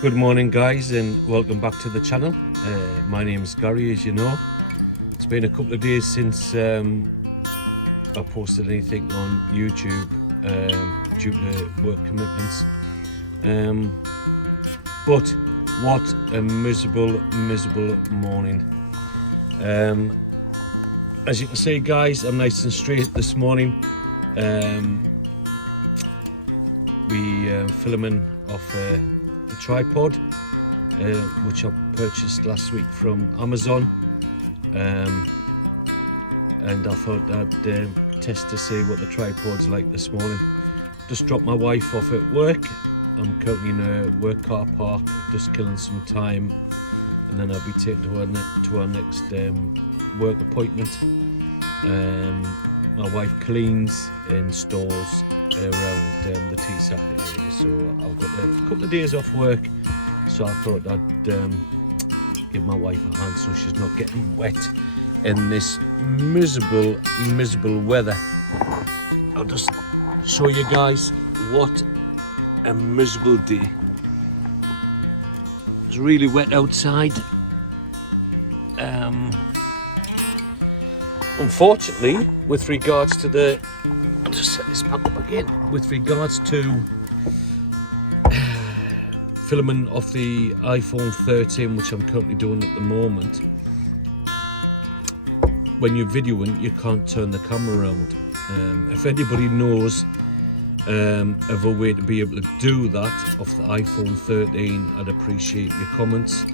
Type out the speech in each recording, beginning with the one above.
Good morning guys, and welcome back to the channel. My name is Gary, as you know. It's been a couple of days since I posted anything on YouTube due to work commitments, but what a miserable morning. As you can see guys, I'm nice and straight this morning. Filming off a tripod which I purchased last week from Amazon, and I thought I'd test to see what the tripod's like this morning. Just dropped my wife off at work. I'm currently in a work car park, just killing some time, and then I'll be taken to our next work appointment. My wife cleans in stores around the Teesside area, so I've got a couple of days off work, so I thought I'd give my wife a hand so she's not getting wet in this miserable weather. I'll just show you guys what a miserable day. It's really wet outside. Unfortunately, with regards to the, I'll just set this back up again, with regards to filming off the iPhone 13, which I'm currently doing at the moment, when you're videoing you can't turn the camera around. If anybody knows of a way to be able to do that off the iPhone 13, I'd appreciate your comments.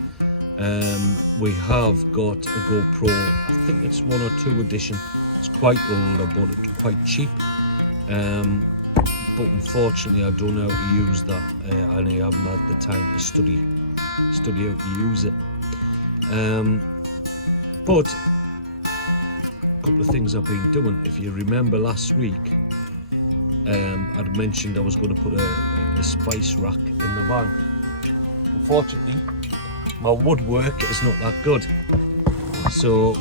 We have got a GoPro, I think it's 1 or 2 edition. It's quite old, I bought it quite cheap, but unfortunately I don't know how to use that, and I haven't had the time to study how to use it. But a couple of things I've been doing. If you remember last week, I'd mentioned I was going to put a spice rack in the van. Unfortunately, my woodwork is not that good, so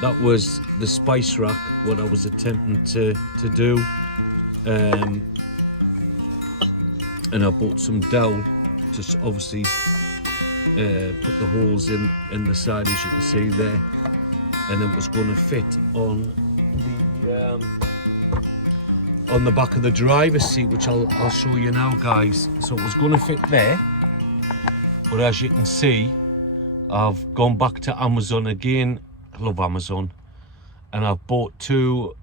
that was the spice rack what I was attempting to do, and I bought some dowel to obviously put the holes in the side, as you can see there, and it was going to fit on the back of the driver's seat, which I'll show you now guys. So it was going to fit there, but as you can see, I've gone back to Amazon again. I love Amazon, and I've bought 2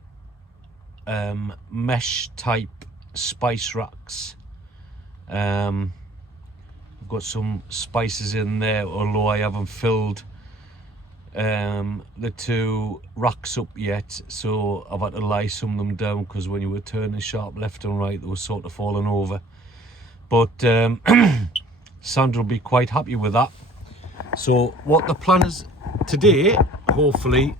mesh type spice racks. I've got some spices in there, although I haven't filled the 2 racks up yet, so I've had to lie some of them down, because when you were turning sharp left and right they were sort of falling over. But Sandra will be quite happy with that. So what the plan is today, hopefully,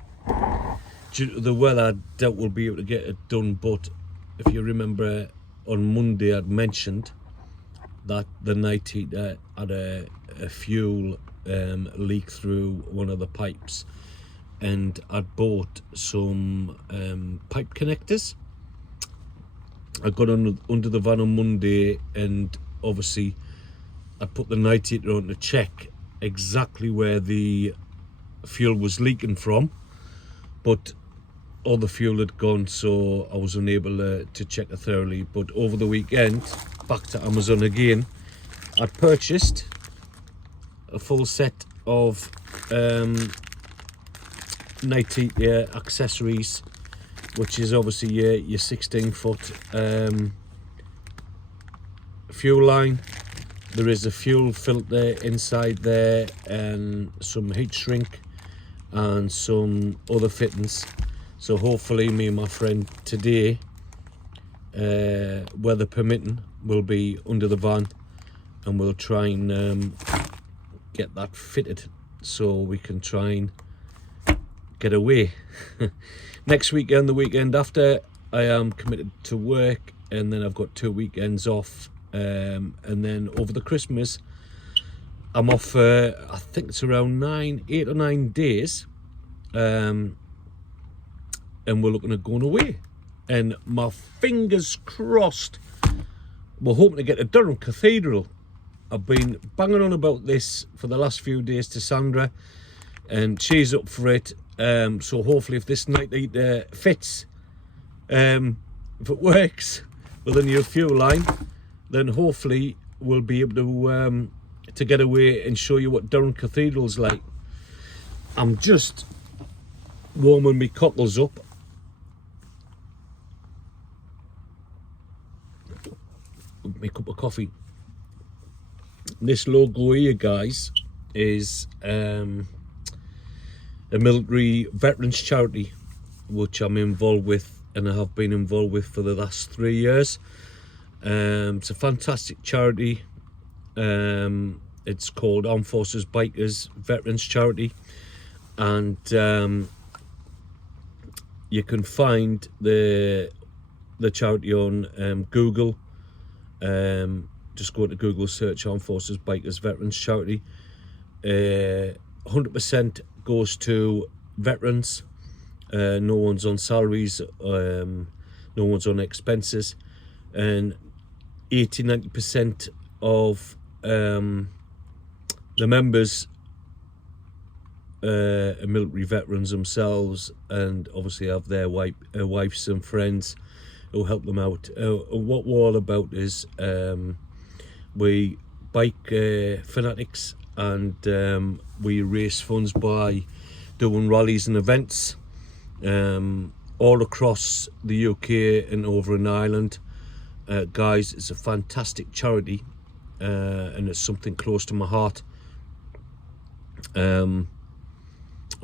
due to the weather, I doubt we'll be able to get it done, but if you remember on Monday I'd mentioned that the night heater had a fuel leak through one of the pipes, and I'd bought some pipe connectors. I got under the van on Monday, and obviously I put the night heater on to check exactly where the fuel was leaking from, but all the fuel had gone, so I was unable to check it thoroughly. But over the weekend, back to Amazon again, I'd purchased a full set of night heater accessories, which is obviously your 16-foot fuel line. There is a fuel filter inside there, and some heat shrink and some other fittings. So hopefully me and my friend today, weather permitting, will be under the van, and we'll try and get that fitted so we can try and get away. Next weekend, the weekend after, I am committed to work, and then I've got 2 weekends off, and then over the Christmas I'm off I think it's around 8 or 9 days, and we're looking at going away, and my fingers crossed, we're hoping to get to Durham Cathedral I've been banging on about this for the last few days to Sandra, and she's up for it. So hopefully if this night fits, if it works with the new fuel line, then hopefully we'll be able to get away and show you what Durham Cathedral's like. I'm just warming my cockles up. My cup of coffee. This logo here, guys, is a military veterans charity which I'm involved with, and I have been involved with for the last 3 years. It's a fantastic charity. It's called Armed Forces Bikers Veterans Charity, and you can find the charity on Google. Just go to Google, search Armed Forces Bikers Veterans Charity. 100% goes to veterans. No one's on salaries, no one's on expenses, and 80-90% of the members are military veterans themselves, and obviously have their wives and friends who help them out. What we're all about is we bike fanatics, and we raise funds by doing rallies and events all across the UK and over in Ireland. Guys, it's a fantastic charity, and it's something close to my heart.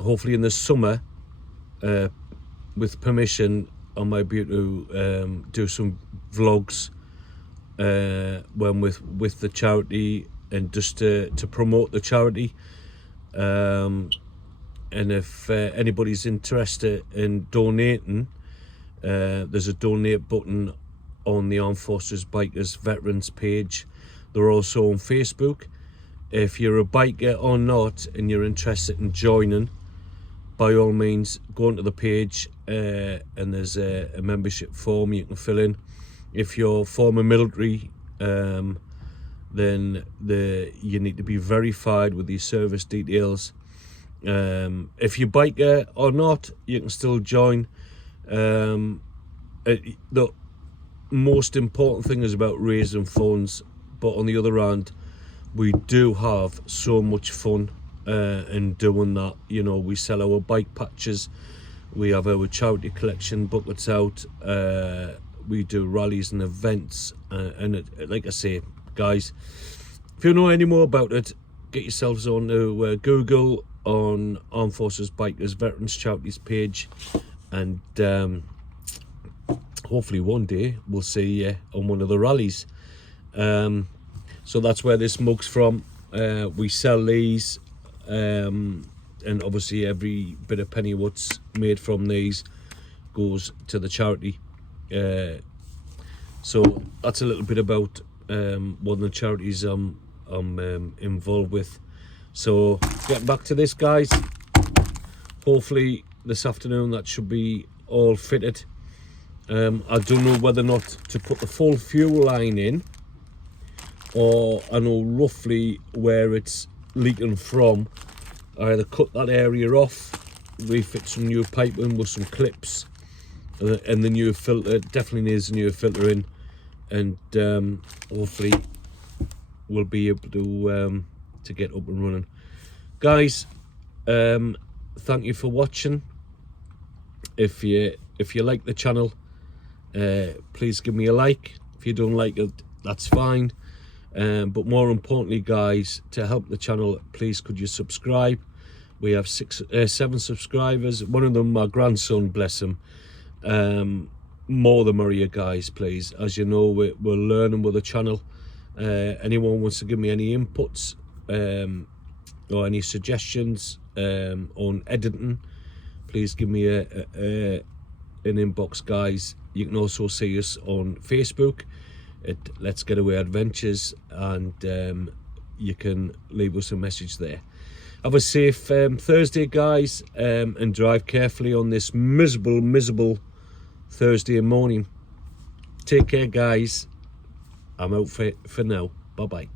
Hopefully in the summer, with permission, I might be able to do some vlogs when with the charity, and just to promote the charity. And if anybody's interested in donating, there's a donate button on the Armed Forces Bikers Veterans page. They're also on Facebook. If you're a biker or not and you're interested in joining, by all means go onto the page, and there's a membership form you can fill in. If you're former military, then you need to be verified with your service details. If you're biker or not, you can still join. The most important thing is about raising funds, but on the other hand, we do have so much fun in doing that. You know, we sell our bike patches, we have our charity collection booklets out, we do rallies and events, and like I say, guys, if you know any more about it, get yourselves on to Google on Armed Forces Bikers Veterans Charities page, and hopefully one day we'll see you on one of the rallies. So that's where this mug's from. We sell these, and obviously every bit of penny what's made from these goes to the charity. So that's a little bit about one of the charities I'm involved with. So getting back to this, guys, hopefully this afternoon that should be all fitted. I don't know whether or not to put the full fuel line in, or I know roughly where it's leaking from. I either cut that area off, refit some new piping with some clips, and the new filter definitely needs a new filter in, and hopefully we'll be able to get up and running. Guys, thank you for watching. If you like the channel, please give me a like. If you don't like it, that's fine. But more importantly, guys, to help the channel, please could you subscribe. We have 7 subscribers, one of them my grandson, bless him. More the merrier, guys, please. As you know, we're learning with the channel. Anyone wants to give me any inputs or any suggestions on editing, please give me an inbox, guys. You can also see us on Facebook at Let's Get Away Adventures, and you can leave us a message there. Have a safe Thursday, guys, and drive carefully on this miserable Thursday morning. Take care, guys. I'm out for now. Bye bye.